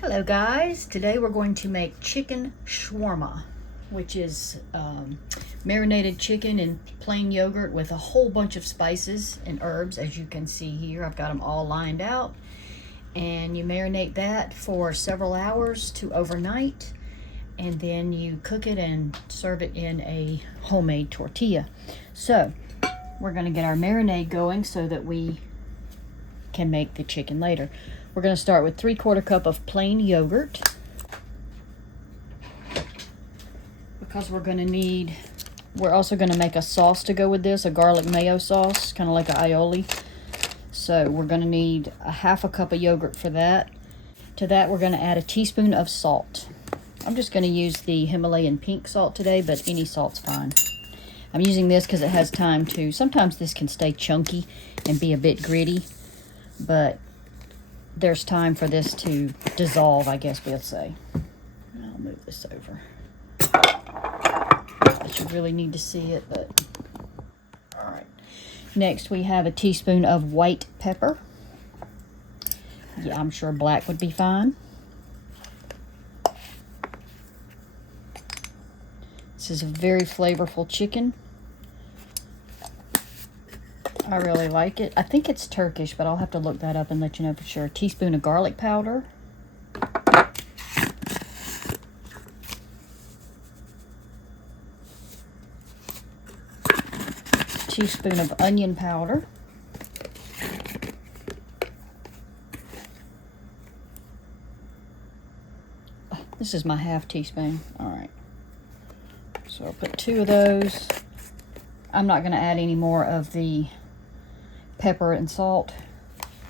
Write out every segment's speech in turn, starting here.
Hello guys, today we're going to make chicken shawarma, which is marinated chicken in plain yogurt with a whole bunch of spices and herbs. As you can see here, I've got them all lined out, and you marinate that for several hours to overnight, and then you cook it and serve it in a homemade tortilla. So we're going to get our marinade going so that we can make the chicken later. We're going to start with 3/4 cup of plain yogurt, because we're also going to make a sauce to go with this, a garlic mayo sauce, kind of like an aioli. So we're going to need a 1/2 cup of yogurt for that. To that we're going to add a teaspoon of salt. I'm just going to use the Himalayan pink salt today, but any salt's fine. I'm using this because it has time to, sometimes this can stay chunky and be a bit gritty, but there's time for this to dissolve, I guess we'll say. I'll move this over. But you really need to see it, but all right. Next we have a teaspoon of white pepper. Yeah, I'm sure black would be fine. This is a very flavorful chicken. I really like it. I think it's Turkish, but I'll have to look that up and let you know for sure. A teaspoon of garlic powder. A teaspoon of onion powder. Oh, this is my 1/2 teaspoon. All right. So I'll put 2 of those. I'm not going to add any more of the pepper and salt,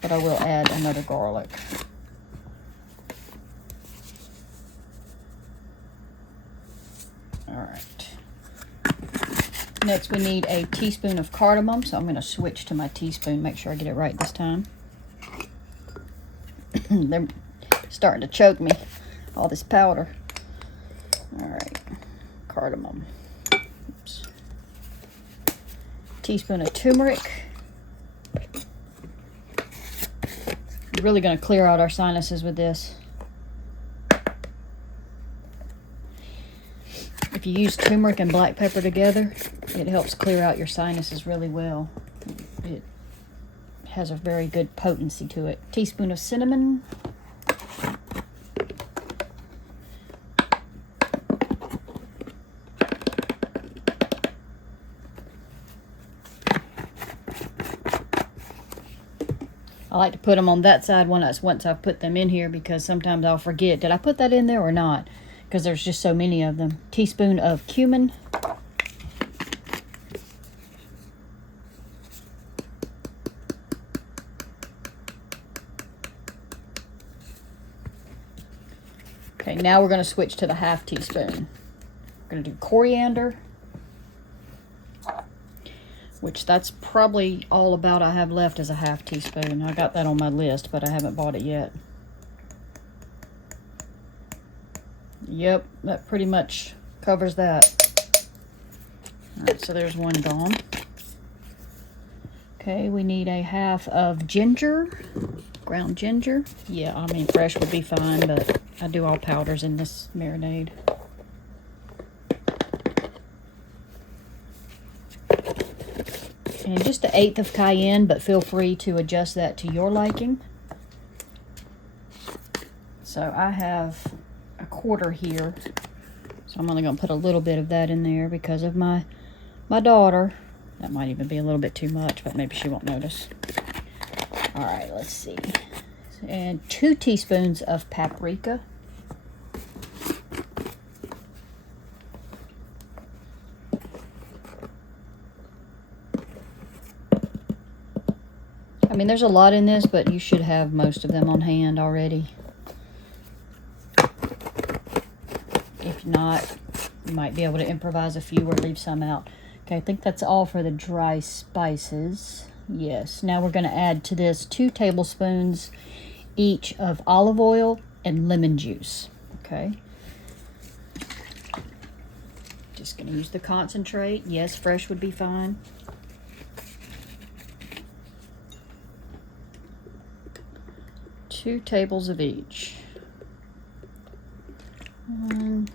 but I will add another garlic. All right. Next we need a teaspoon of cardamom, so I'm going to switch to my teaspoon, make sure I get it right this time. They're starting to choke me, all this powder. All right, cardamom. Oops. Teaspoon of turmeric. We're really going to clear out our sinuses with this. If you use turmeric and black pepper together, it helps clear out your sinuses really well. It has a very good potency to it. Teaspoon of cinnamon. I like to put them on that side once I've put them in here, because sometimes I'll forget, did I put that in there or not? Because there's just so many of them. Teaspoon of cumin. Okay, now we're going to switch to the 1/2 teaspoon. We're going to do coriander, which that's probably all about I have left as a 1/2 teaspoon. I got that on my list, but I haven't bought it yet. Yep, that pretty much covers that. All right, so there's one gone. Okay, we need a 1/2 of ginger, ground ginger. Yeah, I mean fresh would be fine, but I do all powders in this marinade. And just 1/8 of cayenne, but feel free to adjust that to your liking. So I have 1/4 here, so I'm only going to put a little bit of that in there because of my daughter. That might even be a little bit too much, but maybe she won't notice. All right, let's see. And 2 teaspoons of paprika. I mean, there's a lot in this, but you should have most of them on hand already. If not, you might be able to improvise a few or leave some out. Okay, I think that's all for the dry spices. Yes, now we're going to add to this 2 tablespoons each of olive oil and lemon juice. Okay. Just going to use the concentrate. Yes, fresh would be fine. 2 tables of each. 1,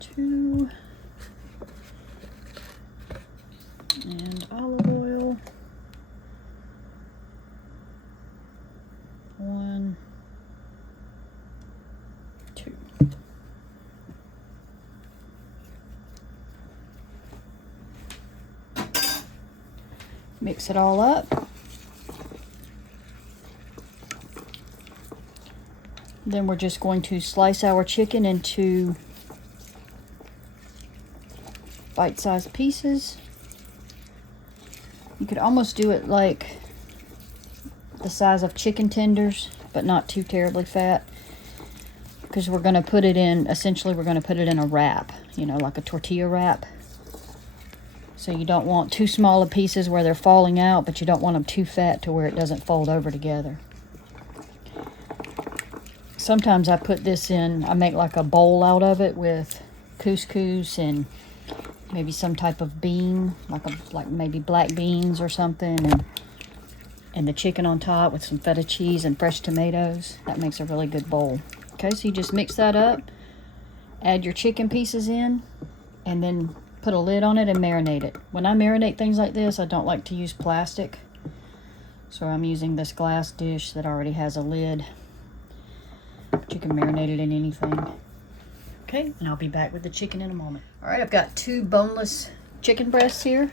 2, and olive oil. 1, 2. Mix it all up. Then we're just going to slice our chicken into bite-sized pieces. You could almost do it like the size of chicken tenders, but not too terribly fat, because we're going to put it in, essentially we're going to put it in a wrap, you know, like a tortilla wrap. So you don't want too small of pieces where they're falling out, but you don't want them too fat to where it doesn't fold over together. Sometimes I put this in, I make like a bowl out of it with couscous and maybe some type of bean, like maybe black beans or something, and the chicken on top with some feta cheese and fresh tomatoes. That makes a really good bowl. Okay, so you just mix that up, add your chicken pieces in, and then put a lid on it and marinate it. When I marinate things like this, I don't like to use plastic, so I'm using this glass dish that already has a lid. But you can marinate it in anything. Okay, and I'll be back with the chicken in a moment. All right, I've got 2 boneless chicken breasts here.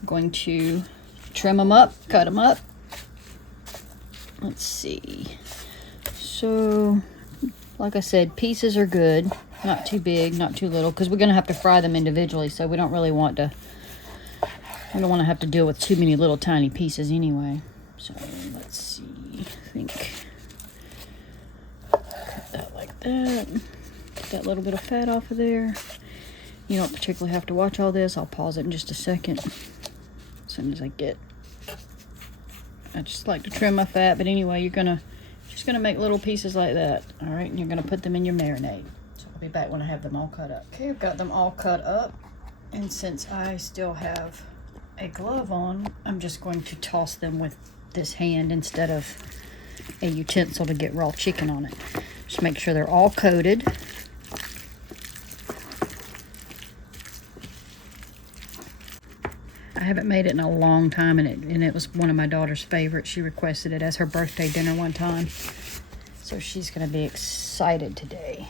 I'm going to trim them up, cut them up. Let's see. So, like I said, pieces are good. Not too big, not too little, because we're going to have to fry them individually, so we don't really want to, we don't want to have to deal with too many little tiny pieces anyway. So, let's see. I think, cut that like that. Get that little bit of fat off of there. You don't particularly have to watch all this. I'll pause it in just a second. As soon as I get, I just like to trim my fat, but anyway, you're just gonna make little pieces like that. All right, and you're gonna put them in your marinade. So I'll be back when I have them all cut up. Okay, I've got them all cut up, and since I still have a glove on, I'm just going to toss them with this hand instead of a utensil to get raw chicken on it. Just make sure they're all coated. I haven't made it in a long time, and it was one of my daughter's favorites. She requested it as her birthday dinner one time, so she's going to be excited today.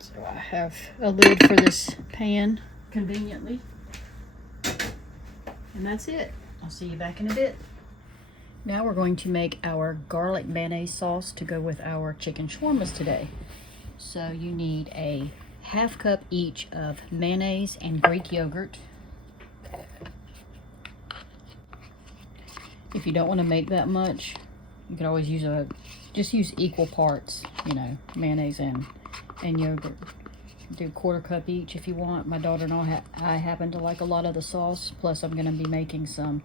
So I have a lid for this pan, conveniently, and that's it. I'll see you back in a bit. Now we're going to make our garlic mayonnaise sauce to go with our chicken shawarmas today. So you need a 1/2 cup each of mayonnaise and Greek yogurt. If you don't want to make that much, you could always use just use equal parts, you know, mayonnaise and yogurt. Do 1/4 cup each if you want. My daughter and I happen to like a lot of the sauce, plus I'm going to be making some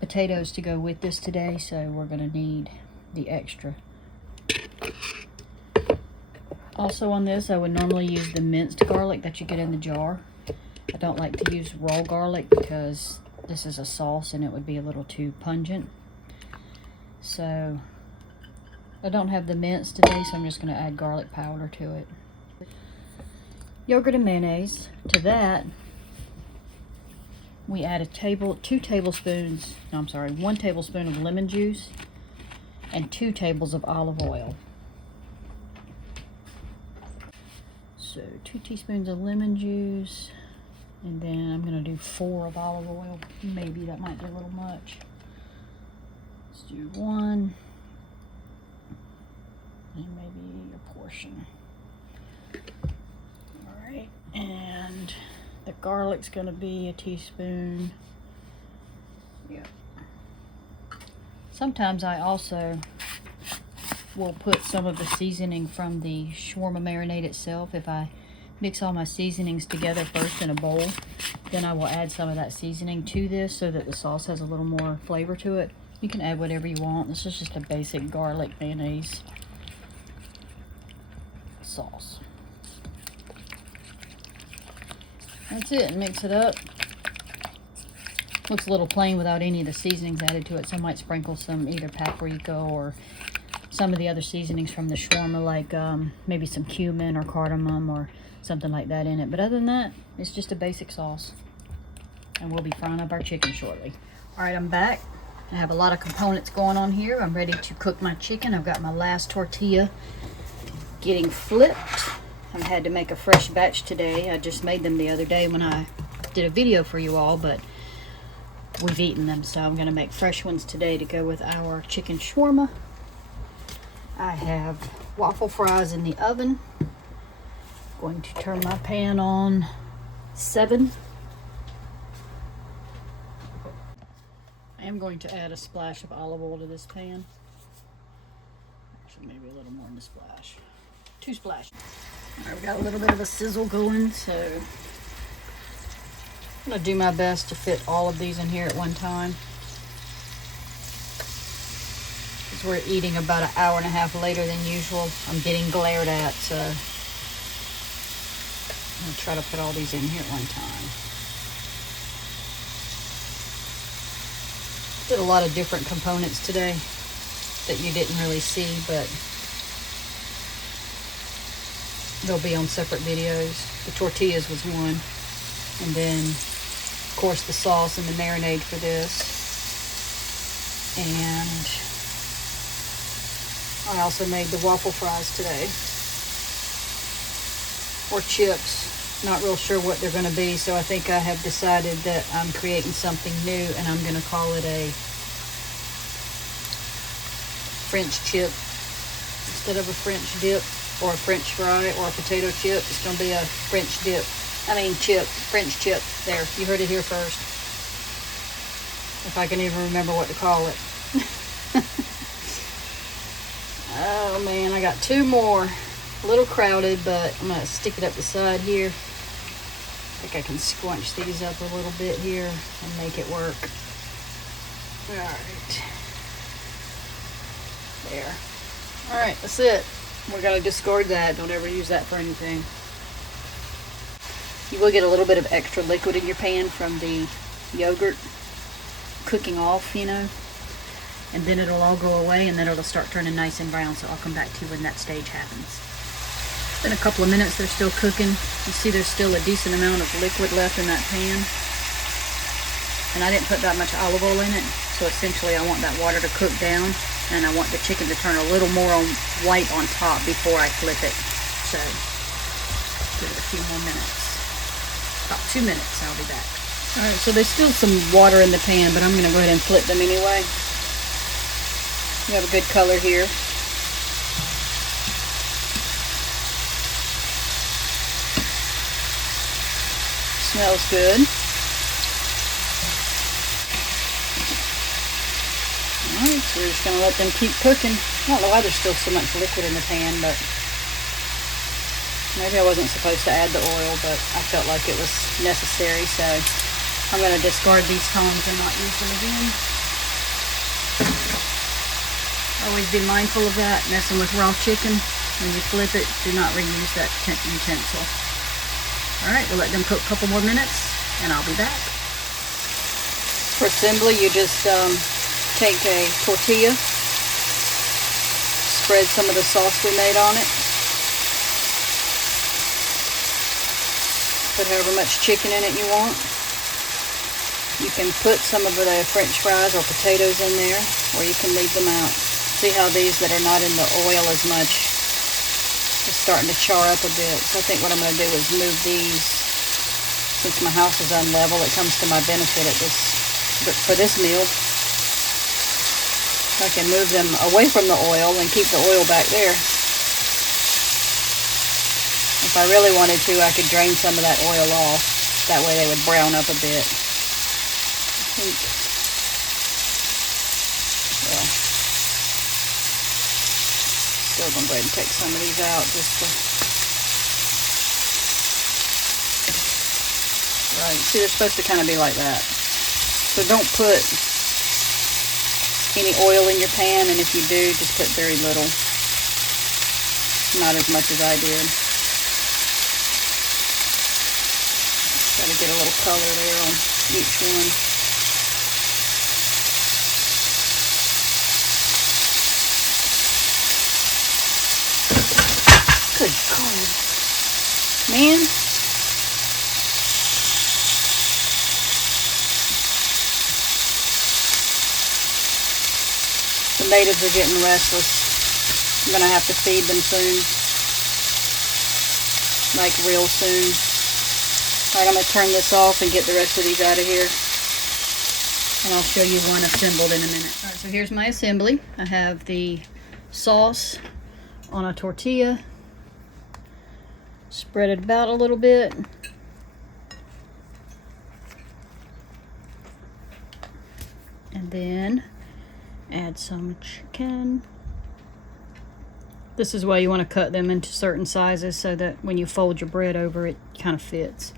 potatoes to go with this today, so we're going to need the extra. Also on this, I would normally use the minced garlic that you get in the jar. I don't like to use raw garlic because this is a sauce and it would be a little too pungent. So I don't have the minced today, so I'm just going to add garlic powder to it. Yogurt and mayonnaise. To that, we add 1 tablespoon of lemon juice and 2 tablespoons of olive oil. So 2 teaspoons of lemon juice, and then I'm going to do 4 of olive oil. Maybe that might be a little much. Let's do 1, and maybe a portion. All right, and the garlic's going to be a teaspoon. Yeah. Sometimes I also will put some of the seasoning from the shawarma marinade itself. If I mix all my seasonings together first in a bowl, then I will add some of that seasoning to this so that the sauce has a little more flavor to it. You can add whatever you want. This is just a basic garlic mayonnaise sauce. That's it. Mix it up. Looks a little plain without any of the seasonings added to it, so I might sprinkle some either paprika or some of the other seasonings from the shawarma, like maybe some cumin or cardamom or something like that in it. But other than that, it's just a basic sauce. And we'll be frying up our chicken shortly. All right, I'm back. I have a lot of components going on here. I'm ready to cook my chicken. I've got my last tortilla getting flipped. I had to make a fresh batch today. I just made them the other day when I did a video for you all, but we've eaten them, so I'm going to make fresh ones today to go with our chicken shawarma. I have waffle fries in the oven. Going to turn my pan on 7. I am going to add a splash of olive oil to this pan. Actually, maybe a little more than a splash. 2 splashes. All right, we got a little bit of a sizzle going, so I'm going to do my best to fit all of these in here at one time. Because we're eating about an hour and a half later than usual. I'm getting glared at, so I'm going to try to put all these in here at one time. Did a lot of different components today that you didn't really see, but they'll be on separate videos. The tortillas was one, and then of course the sauce and the marinade for this, and I also made the waffle fries today, or chips. Not real sure what they're going to be, so I think I have decided that I'm creating something new, and I'm going to call it a French chip instead of a French dip, or a French fry, or a potato chip. It's going to be a French dip. Chip. French chip. There, you heard it here first. If I can even remember what to call it. Oh man, I got 2 more. A little crowded, but I'm going to stick it up the side here. I think I can squunch these up a little bit here and make it work. Alright. There. Alright, that's it. We're going to discard that. Don't ever use that for anything. You will get a little bit of extra liquid in your pan from the yogurt cooking off, you know. And then it'll all go away, and then it'll start turning nice and brown, so I'll come back to you when that stage happens. It's been a couple of minutes. They're still cooking. You see there's still a decent amount of liquid left in that pan. And I didn't put that much olive oil in it, so essentially I want that water to cook down, and I want the chicken to turn a little more white on top before I flip it. So give it a few more minutes. About 2 minutes, I'll be back. Alright, so there's still some water in the pan, but I'm going to go ahead and flip them anyway. You have a good color here. Smells good. Alright, so we're just going to let them keep cooking. I don't know why there's still so much liquid in the pan, but maybe I wasn't supposed to add the oil, but I felt like it was necessary, so I'm going to discard these tongs and not use them again. Always be mindful of that, messing with raw chicken. When you flip it, do not reuse that utensil. Alright, we'll let them cook a couple more minutes, and I'll be back. For assembly, you just take a tortilla, spread some of the sauce we made on it, put however much chicken in it you want. You can put some of the French fries or potatoes in there, or you can leave them out. See how these that are not in the oil as much is starting to char up a bit. So I think what I'm going to do is move these. Since my house is unlevel, it comes to my benefit at this, but for this meal. I can move them away from the oil and keep the oil back there. If I really wanted to, I could drain some of that oil off. That way they would brown up a bit. I think, well, still going to go ahead and take some of these out just to, right, see they're supposed to kind of be like that. So don't put any oil in your pan, and if you do, just put very little. Not as much as I did. Got to get a little color there on each one. Man. The natives are getting restless. I'm gonna have to feed them soon. Like real soon. Alright, I'm gonna turn this off and get the rest of these out of here. And I'll show you one assembled in a minute. Alright, so here's my assembly. I have the sauce on a tortilla. Spread it about a little bit. And then add some chicken. This is why you want to cut them into certain sizes so that when you fold your bread over, it kind of fits.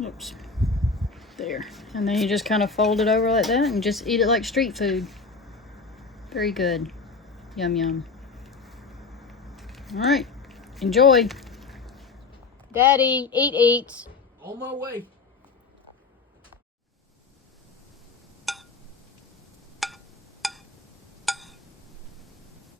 Oops. There. And then you just kind of fold it over like that and just eat it like street food. Very good. Yum, yum. Alright. Enjoy. Daddy, eat eats. On my way.